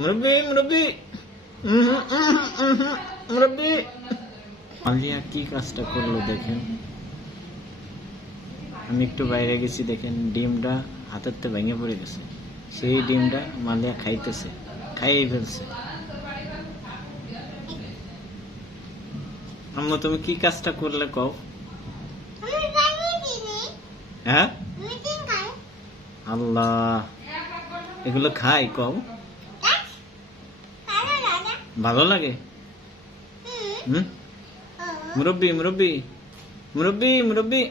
মুরব্বি মুরব্বি। মুরব্বি। আলিয়া কি কাজটা করল দেখেন? আমি একটু বাইরে গেছি দেখেন ডিমটা হাতের তো ভেঙে পড়ে গেছে। সেই ডিমটা মালিয়া খাইতেছে খাইয়ে ফেলছে। আম্মা তুমি কি কাজটা করলে কও? আমি জানি দিনি হ্যাঁ আল্লাহ। এগুলো খাই কও? ভালো লাগে? হুম? মুরব্বি মুরব্বি মুরব্বি মুরব্বি।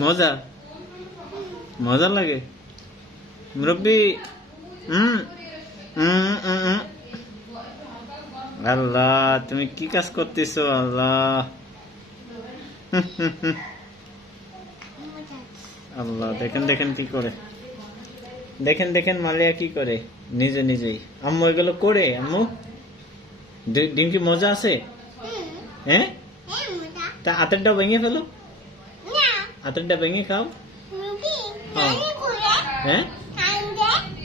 মজা? মজা লাগে? মুরব্বি। আল্লাহ তুমি কি কাজ করতেছ? আল্লাহ। আল্লাহ দেখেন দেখেন কি করে। দেখেন দেখেন মালিয়া কি করে? নিজে নিজেই। আম্মু এগুলো করে আম্মু? ডিম কি মজা আছে? হ্যাঁ? তা আতেরটা ভেঙে ফেলো। আতেরটা ভেঙে খাও। হ্যাঁ। হ্যাঁ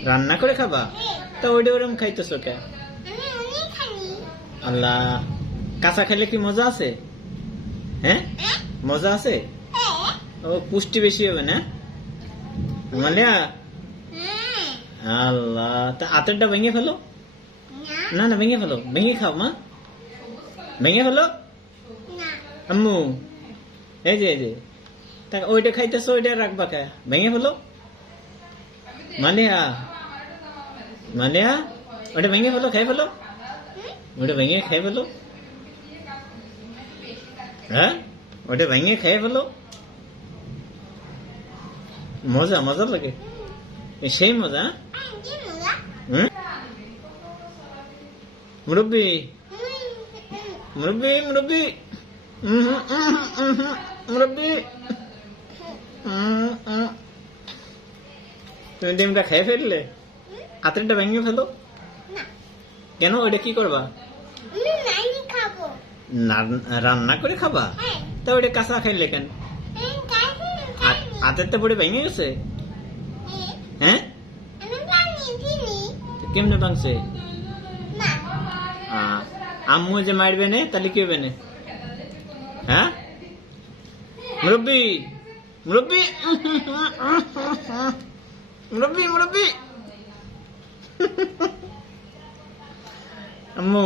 রান্না করে খাবা? তা ওইটা ওরম খাইতেছো কে? আল্লাহ কাঁচা খেলে কি মজা আছে? হ্যাঁ? হ্যাঁ। মজা আছে? হ্যাঁ। ও পুষ্টি বেশি হবে না? মালিয়া হ্যাঁ আল্লাহ তা আতেরটা ভেঙে ফেলো? না। না ভেঙে ফেলো। ভেঙে খাও মা। ভেঙে ফেলো? আম্মু এই যে এই যে। তা ওইটা খাইতেছো ওইটা রাখবা কে? ভেঙে ফেলো? মালিয়া মালিয়া ওটা ভেঙে ফেলো খাই ফেলো? ওটা ভেঙে খাই ফেলো? হ্যাঁ? ওটা ভেঙে খাই ফেলো? মজা মজা লাগে। সেই মজা হুম মুরব্বী মুরব্বী মুরব্বী মুরব্বী। তুমি ডিমটা খেয়ে ফেললে হাতেরটা ভেঙে ফেলো কেন ওটা কি করবা রান্না করে খাবা তা ওটা কাঁচা খাইলে কেন আমি খাইনি হাত- হাতের তো পড়ে ভেঙে গেছে হ্যাঁ? কেমনে ভাঙছে আম্মু যে মারবে নে, তাহলে কি হবে হ্যাঁ? মুরব্বী মুরব্বী। মুরব্বী মুরব্বী। আম্মু